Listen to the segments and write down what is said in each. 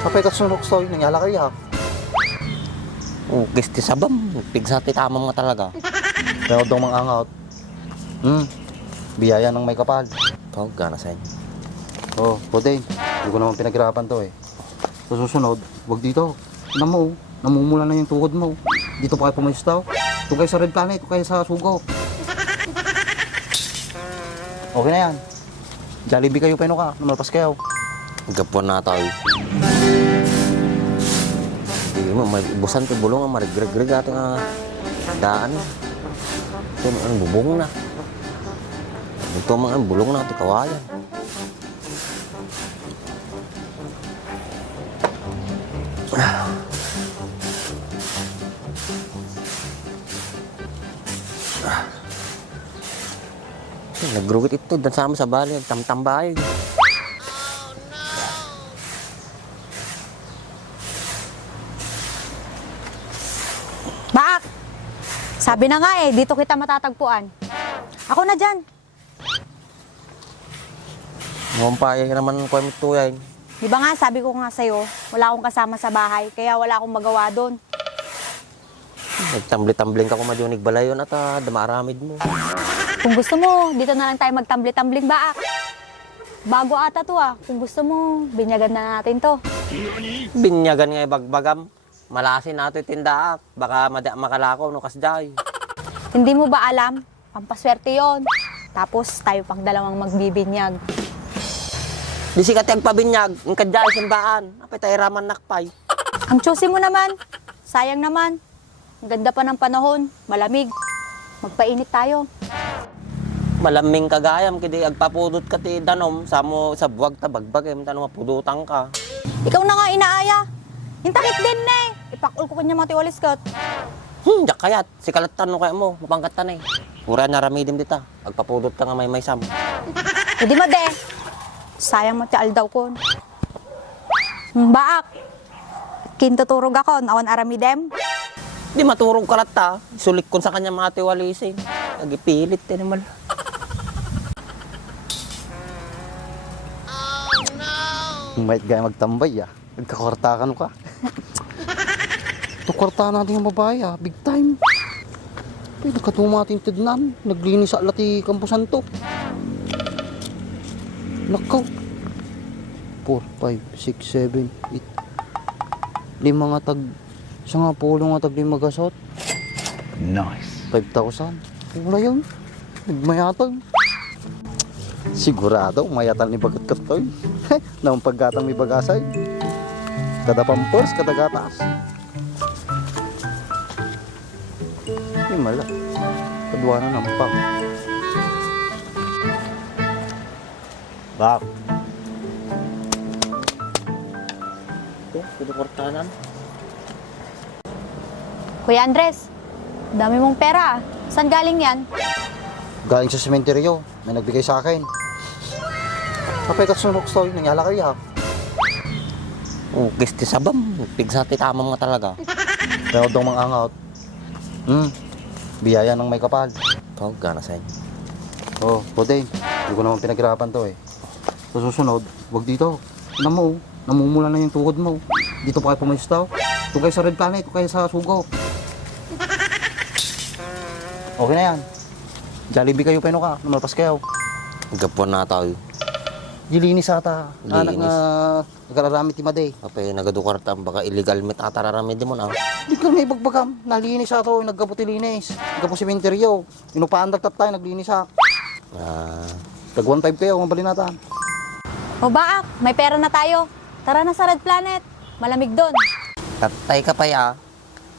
Kapay kasunok stoy, nangyala kayo ha. Ukis ti sabam, pigsa ti tamam nga talaga. Kaya daw mang angat. Biyaya ng may kapal. Ikaw, gana sa inyo. Putin, hindi ko naman pinaghirapan to eh. Sa susunod, wag dito. Namumula na yung tuhod mo. Dito pa kayo pumistaw. Ito kayo sa Red Planet, ito kayo sa Sugaw. Okay na yan. Jollibee kayo peno ka, namalpas kayo. Gapon na tayo. Hindi mo, may busan ti bulong nga, marigreg-greg ato nga daan. Ito ang bubong na. Ito ang bulong na, ito kawayan. Nagrugit ito, dan sama sa bali, nagtamtambahay. Bak! Sabi na nga eh, dito kita matatagpuan. Ako na dyan. Ngumpaya naman ko yung tuyay. Di ba nga, sabi ko nga sa'yo, wala akong kasama sa bahay, kaya wala akong magawa doon. Nagtambli-tambling ka kung madunig balayon at damaramid mo. Kung gusto mo, dito na lang tayo magtambli-tambling baak. Bago ata to ah. Kung gusto mo, binyagan na natin to. Binyagan nga ibagbagam. Malasin nato tindaak. Baka makalakaw no kasday. Hindi mo ba alam? Pampaswerte yon. Tapos tayo pang dalawang magbibinyag. Di sikat yung pabinyag. Ang kadjay simbaan. Apay tayo raman nakpay. Ang tsusi mo naman. Sayang naman. Ang ganda pa ng panahon. Malamig. Magpainit tayo. Malaming kagayam. Kidi agpapudot ka ti danom. Samo sa buwag tabagbag. Tanong mapudutang ka. Ikaw na nga inaaya. Hintakit din na eh. Ipakul ko kanya mga tiwalis kat. Jak kayat. Si kalatan no kaya mo. Mapangkatan eh. Pura naramidim dita. Agpapudot ka nga may sam. Hindi mo de. Sayang mo ti aldaw ko. Baak. Kintuturog ako. Nawan aramidem. Di maturog kalata. Sulik kon sa kanya mga tiwalisin. Nagipilit din naman. Mait gaya magtambay ah. Nagkakortakan ka. Ito kwarta natin yung babae ah. Big time. Ay, nagkatumating tidnan. Naglinis sa alati kampusan to. Nakaw. 4, 5, 6, 7, 8. Lima nga tag. Isa nga pulo nga tag lima gasot. Nice. 5,000. Wala yun. Nagmayatag. Sigurado, mayatan ni bagat katoy. Nang paggatang may bagasay. Kada pampers, kada gatas. Mala. Kadwa na nampang. Bak. Ito, pinukortanan. Kuya Andres, dami mong pera ah. Saan galing yan? Galing sa sementeryo. May nagbigay sa akin. Kapay kasunok stoy, nangyala kayo ha. Ukis ti sabam, pigsa ti tamam nga talaga. Kaya daw mang angat. Biyaya ng may kapal. Ikaw, gana sa inyo. Putin, hindi ko naman pinaghirapan to eh. Sa susunod, wag dito. Namumula na yung tuhod mo. Dito pa kayo pumistaw. Ito kayo sa Red Planet, ito kayo sa Sugaw. Okay na yan. Jollibee kayo peno ka, namalpas kayo. Gapon na tayo. Gilinis ata. Anak Linis. nga nagkararami ti Maday. Apay nagadukarta, baka illegal met atararami di mo na. Di ka may bagbagam. Nalinis ato, nagkaputilinis. Nagkapo sementeryo. Inupaan tayo, naglinis ha. Tag 1.5 kayo, mabalin natin. O baak, may pera na tayo. Tara na sa Red Planet. Malamig doon. Tatay ka pa ya.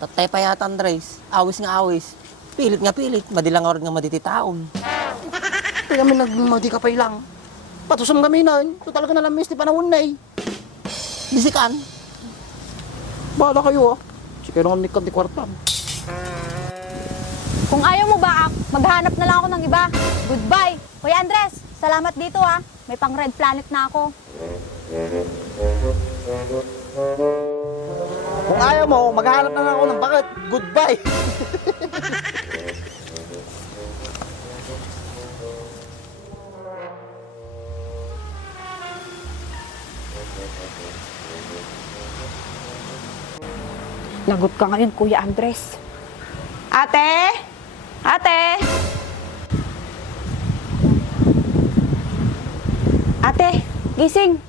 Tatay pa yata, Andres. Awis nga awis. Pilit nga pilit. Madilang oras nga madititaon. Kaya kami nagmadi ka pa ilang. Patusam kami na. Ito talaga nalamis ti panahon na eh. Bisikan. Bahala kayo ah. Sige naman nikan ti kwartan. Kung ayaw mo baak, maghanap na lang ako ng iba. Goodbye. Kuya Andres, salamat dito ah. May pang Red Planet na ako. Kung ayaw mo, maghahanap na lang ako ng bakit. Goodbye. Lagot ka ngayon, Kuya Andres. Ate! Ate! Ate, gising.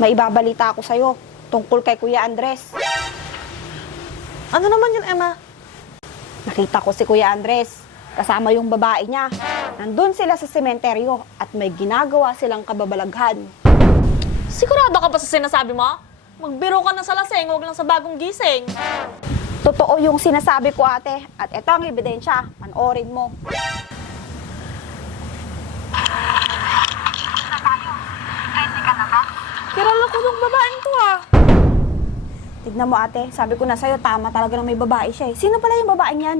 May ibabalita ako sa'yo tungkol kay Kuya Andres. Ano naman yun, Emma? Nakita ko si Kuya Andres, kasama yung babae niya. Nandun sila sa sementeryo at may ginagawa silang kababalaghan. Sigurado ka pa sa sinasabi mo? Magbiro ka na sa laseng, huwag lang sa bagong gising. Totoo yung sinasabi ko, ate. At ito ang ebidensya. Panoorin mo. Kilala ko ng babaeng to ah. Tignan mo, ate. Sabi ko na sa'yo, tama talaga na may babae siya eh. Sino pala yung babaeng yan?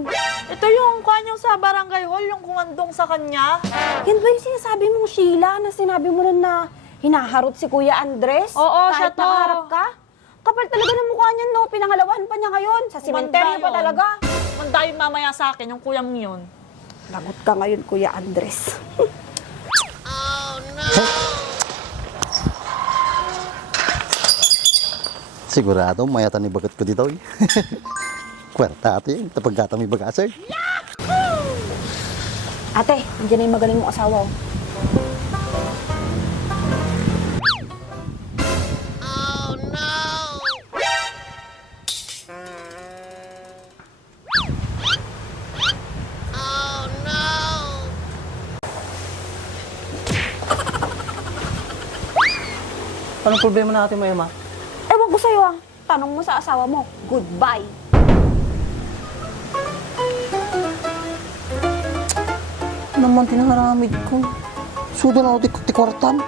Ito yung kanyang sa barangay hall, yung kumandong sa kanya. Yan ba yung sinasabi mong Sheila na sinabi mo nun na hinaharot si Kuya Andres? Oo, siya kahit to. nakaharap ka? Kapal talaga ng mukha niyan, no? Pinangalawahan pa niya ngayon. Sa sementeryo pa yun. talaga. Manda yung mamaya sa akin, yung kuya mong yun. Lagot ka ngayon, Kuya Andres. Sigurado, mayatan ni bagat ko dito. Eh. Kwerta ate, tapag gata may bagasay. Ate, nandiyan na yung magaling mong asawa. Oh. Anong problema natin mo, Emma? Ewan ko sa'yo ah. Tanong mo sa asawa mo. Goodbye. Naman tinaharamid ko. Sudan ako tikwartan.